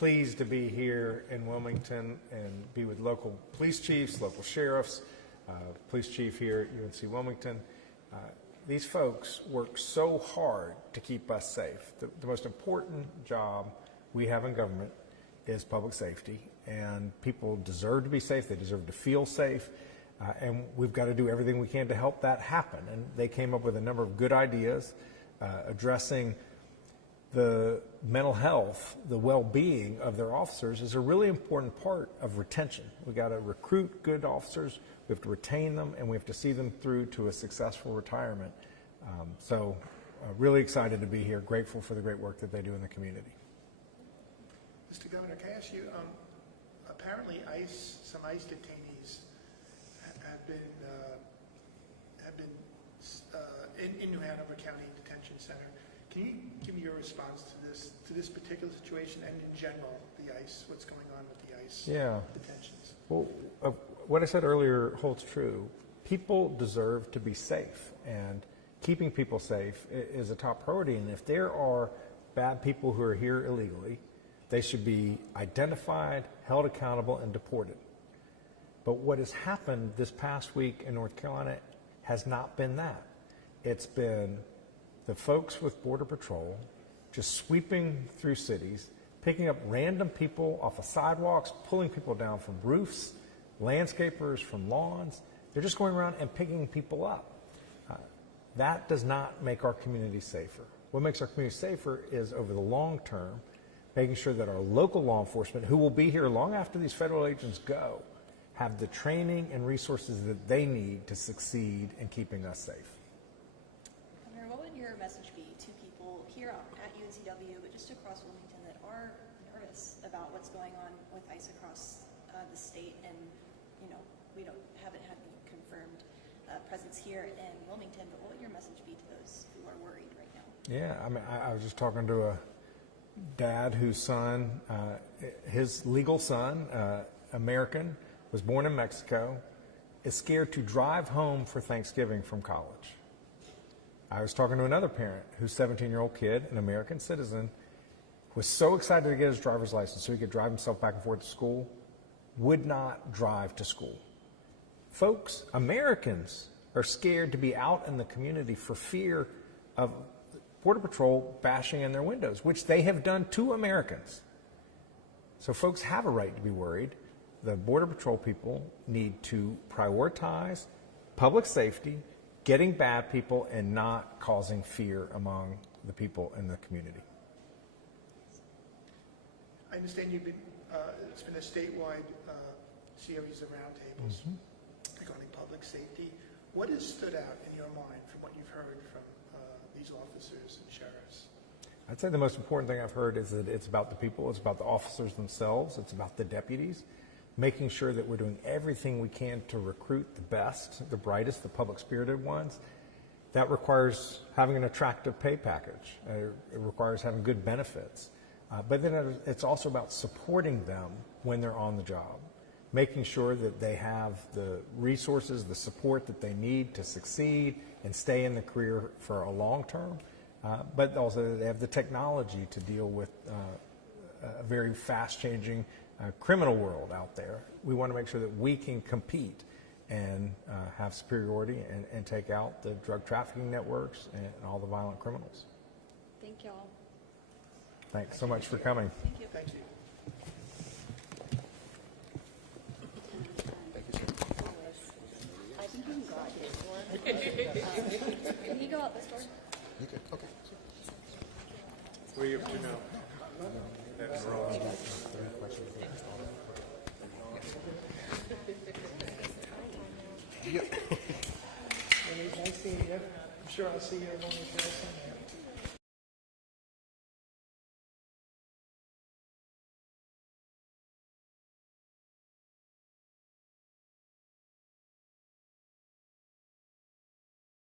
pleased to be here in Wilmington and be with local police chiefs, local sheriffs, police chief here at UNC Wilmington. These folks work so hard to keep us safe. The most important job we have in government is public safety, and people deserve to be safe. They deserve to feel safe, and we've got to do everything we can to help that happen. And they came up with a number of good ideas addressing the mental health, the well-being of their officers is a really important part of retention. We got to recruit good officers, we have to retain them, and we have to see them through to a successful retirement. So really excited to be here, grateful for the great work that they do in the community. Mr. Governor, can I ask you, apparently some ICE detainees have been in New Hanover County Detention Center. Can you give me your response to this particular situation and in general, the ICE, what's going on with the ICE detentions? Well, what I said earlier holds true. People deserve to be safe, and keeping people safe is a top priority. And if there are bad people who are here illegally, they should be identified, held accountable, and deported. But what has happened this past week in North Carolina has not been that. It's been the folks with Border Patrol just sweeping through cities, picking up random people off of sidewalks, pulling people down from roofs, landscapers from lawns. They're just going around and picking people up. That does not make our community safer. What makes our community safer is, over the long term, making sure that our local law enforcement, who will be here long after these federal agents go, have the training and resources that they need to succeed in keeping us safe. Governor, what would your message be to people here at UNCW, but just across Wilmington, that are nervous about what's going on with ICE across the state? And, you know, we haven't had any confirmed presence here in Wilmington, but what would your message be to those who are worried right now? Yeah, I mean, I was just talking to a dad whose son, his legal son, American, was born in Mexico, is scared to drive home for Thanksgiving from college. I was talking to another parent whose 17-year-old kid, an American citizen, was so excited to get his driver's license so he could drive himself back and forth to school, would not drive to school. Folks, Americans are scared to be out in the community for fear of Border Patrol bashing in their windows, which they have done to Americans. So folks have a right to be worried. The Border Patrol people need to prioritize public safety, getting bad people, and not causing fear among the people in the community. I understand you've been, it's been a statewide series of roundtables regarding public safety. What has stood out in your mind from what you've heard from these officers and sheriffs? I'd say the most important thing I've heard is that it's about the people, it's about the officers themselves, it's about the deputies, making sure that we're doing everything we can to recruit the best, the brightest, the public-spirited ones. That requires having an attractive pay package. It requires having good benefits. But then it's also about supporting them when they're on the job, making sure that they have the resources, the support that they need to succeed and stay in the career for a long term, but also they have the technology to deal with a very fast-changing criminal world out there. We want to make sure that we can compete and have superiority and take out the drug trafficking networks and all the violent criminals. Thank you all. Thanks so much for coming. Thank you. Thank you. I think you can go out this door. Can you go out this door? Okay. Where are you up to now? That's wrong. Nice seeing you. I'm sure I'll see you along the trail somewhere.